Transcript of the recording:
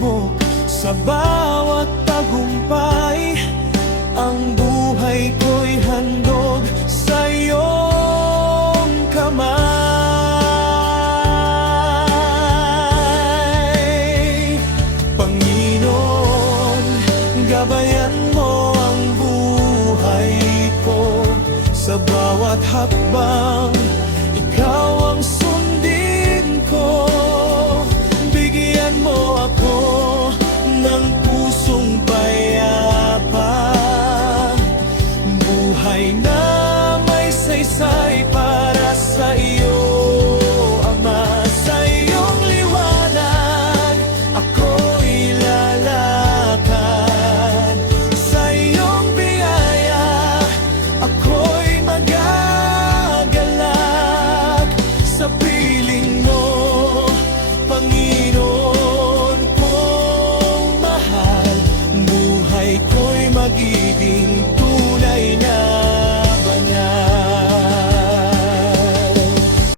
pagsubok, sa bawat tagumpay, ang buhay ko'y handog sa iyong kamay. Panginoon, gabayan mo ang buhay ko, sa bawat hakbang, ikaw ang sundin ko. Bigyan mo ako ng pusong payapa, buhay na may saysay para sa iyo, Ama. Sa iyong liwanag ako'y lalakad, sa iyong biyaya ako'y magagalak. Sa piling mo, Panginoon kong mahal, buhay ko'y magiging